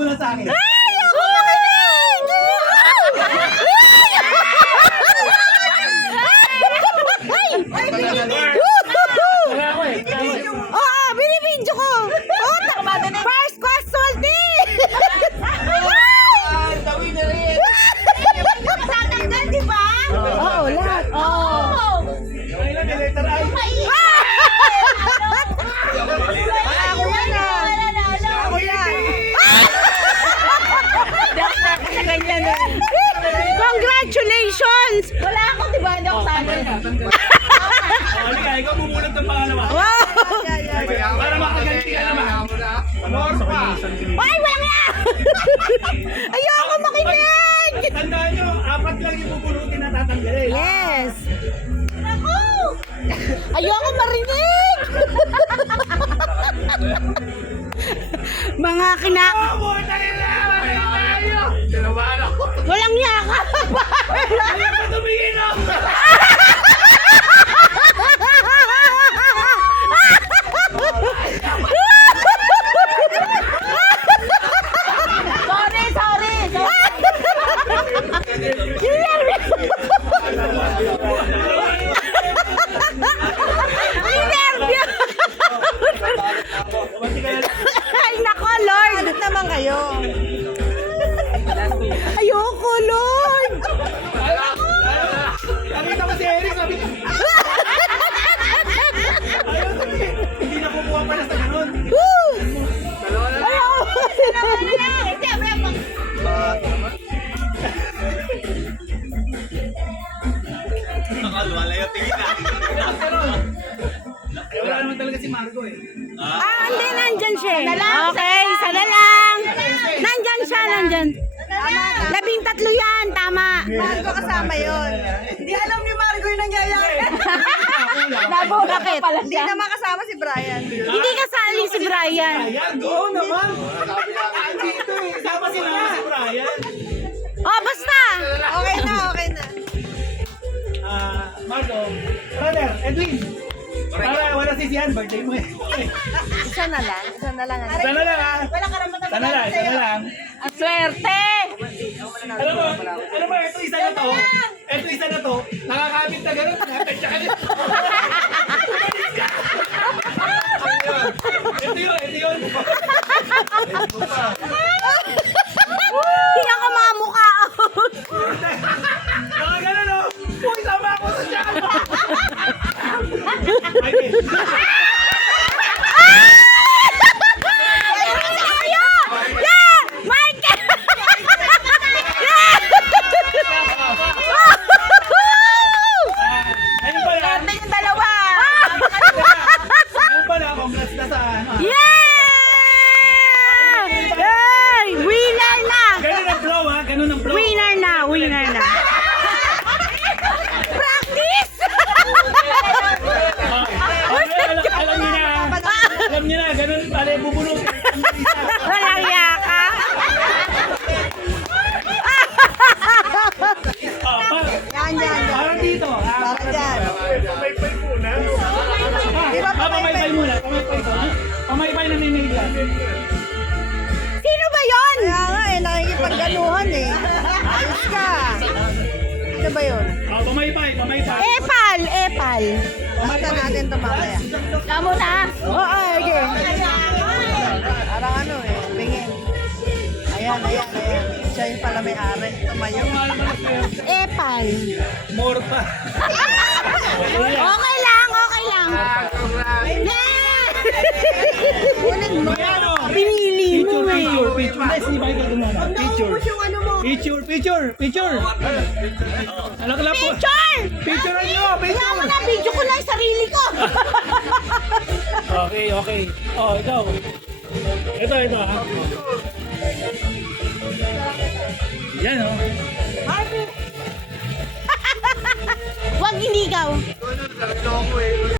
mo na sa akin. Norma. Ay, wala nga! Ayoko makinig! Tandaan nyo, apat lang yung bubulutin na tatanggalin. Yes! Ako! Ayoko marinig! Mga kina... Oh, buta nila! Kim? Si Margo eh. Ah, hindi, nandyan siya. Okay, isa na lang. Nandyan siya, nandyan. Labing tatlo yan, tama. Margo kasama yon. Hindi alam ni Margo yung nangyayari. Bakit? Hindi naman kasama si Brian. Hindi kasali si Brian. Ayan, oo naman. Sabi na dito eh. Sama si Mama si Brian. Oh, basta. Okay na, okay na. Ah, Margo. Brother, Edwin. Wala sisiyan, birthday mo eh. Isa na lang. Isa na lang. Sana lang ha. Wala ka naman Sana lang, sana lang. Ang swerte. Alam mo, alam mo, ito isa na to. Ito isa na to. Nakakabit na gano'n. Ka din. Ko. Pamaybay na ninigla. Sino ba yon? Kaya nga eh, nakikipagganuhan eh. Ayos ka. Ano ba yun? Ah, pamaybay, pamaybay. Epal! Epal! Basta natin ito mamaya. Kamo na? Oo, okay. Parang ano eh, bingin. Ayan, ayan, ayan. Siya yung pala may ari. Tumayo. Epal. More pa. Okay lang, okay lang. Kunin mo. O. Pinili mo Picture, eh. picture, picture. Hindi, si Michael gumana. Picture. ano mo. Picture, picture, picture. Alam ko lang po. Picture! Picture nyo, Kaya mo picture. na, video ko lang yung sarili ko. Okay, okay. Oh, ikaw. Ito, ito ha. Yan oh. Huwag iligaw.